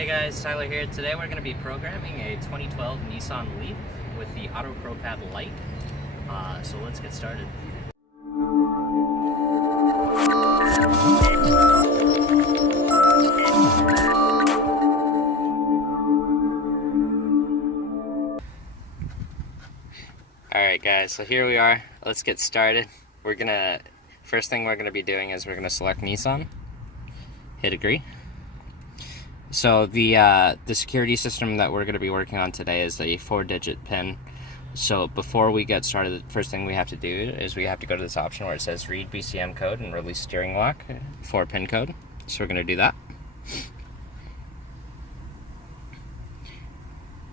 Hey guys, Tyler here. Today we're going to be programming a 2012 Nissan Leaf with the AutoProPAD LITE. So let's get started. Alright guys, so here we are. Let's get started. First thing we're going to be doing is we're going to select Nissan, hit agree. So the security system that we're going to be working on today is a 4-digit PIN. So before we get started, the first thing we have to do is we have to go to this option where it says read BCM code and release steering lock for PIN code. So we're going to do that.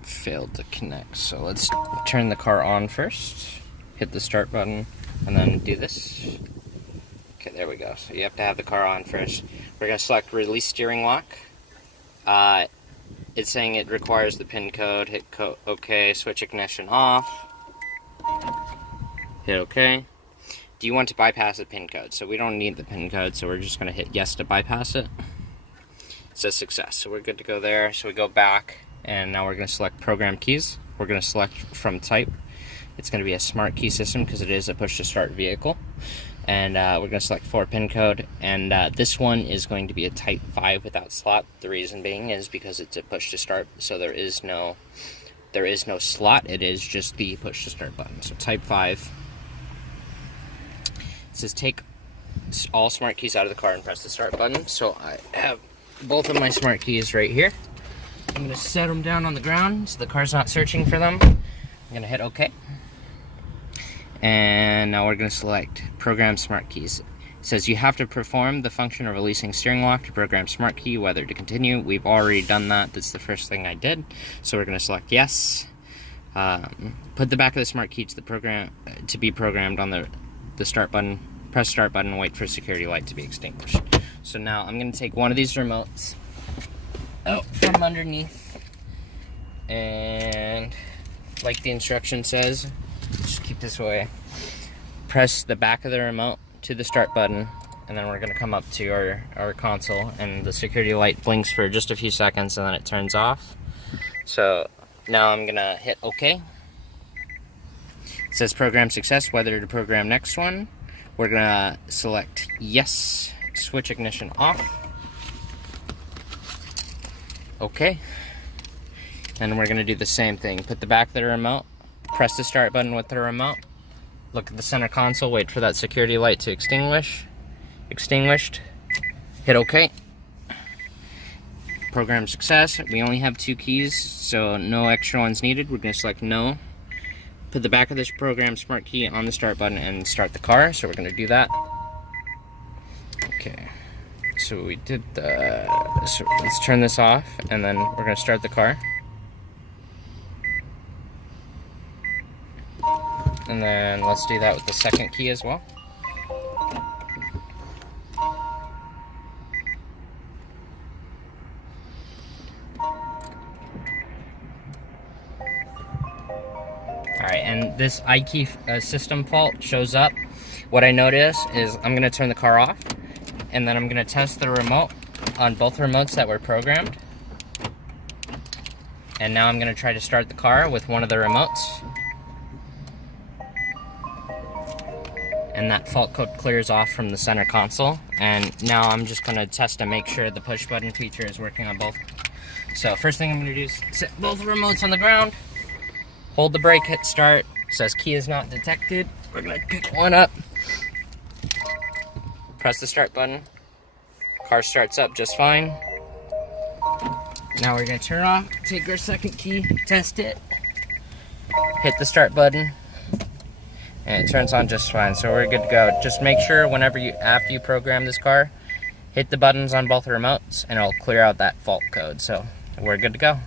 Failed to connect. So let's turn the car on first. Hit the start button and then do this. Okay, there we go. So you have to have the car on first. We're going to select release steering lock. It's saying it requires the PIN code. Hit OK, switch ignition off. Hit OK. Do you want to bypass the PIN code? So we don't need the PIN code, so we're just going to hit yes to bypass it. It says success, so we're good to go there. So we go back, and now we're going to select program keys. We're going to select from type. It's going to be a smart key system because it is a push to start vehicle. And we're going to select 4 PIN code, and this one is going to be a type 5 without slot. The reason being is because it's a push to start, so there is no slot. It is just the push to start button. So type 5. It says take all smart keys out of the car and press the start button. So I have both of my smart keys right here. I'm going to set them down on the ground so the car's not searching for them. I'm going to hit OK. And now we're going to select program smart keys. It says you have to perform the function of releasing steering lock to program smart key, whether to continue. We've already done that. That's the first thing I did. So we're going to select yes. Put the back of the smart key to the program to be programmed on the start button. Press start button and wait for security light to be extinguished. So now I'm going to take one of these remotes out from underneath, and like the instruction says, just keep this away. Press the back of the remote to the start button, and then we're going to come up to our console, and the security light blinks for just a few seconds, and then it turns off. So now I'm going to hit OK. It says program success, whether to program next one. We're going to select yes, switch ignition off. OK. And we're going to do the same thing. Put the back of the remote, press the start button with the remote, look at the center console, wait for that security light to extinguished, hit OK. Program success. We only have 2 keys, so no extra ones needed. We're going to select no. Put the back of this program smart key on the start button and start the car, so we're going to do that. Okay, so we did so let's turn this off, and then we're going to start the car. And then let's do that with the second key as well. Alright, and this iKey system fault shows up. What I notice is I'm going to turn the car off, and then I'm going to test the remote on both remotes that were programmed. And now I'm going to try to start the car with one of the remotes. And that fault code clears off from the center console. And now I'm just going to test to make sure the push button feature is working on both. So first thing I'm going to do is set both remotes on the ground, hold the brake, hit start. It says key is not detected. We're going to pick one up, press the start button. Car starts up just fine. Now we're going to turn off, take our second key, test it, hit the start button, and it turns on just fine. So we're good to go. Just make sure after you program this car, hit the buttons on both remotes, and it'll clear out that fault code. So we're good to go.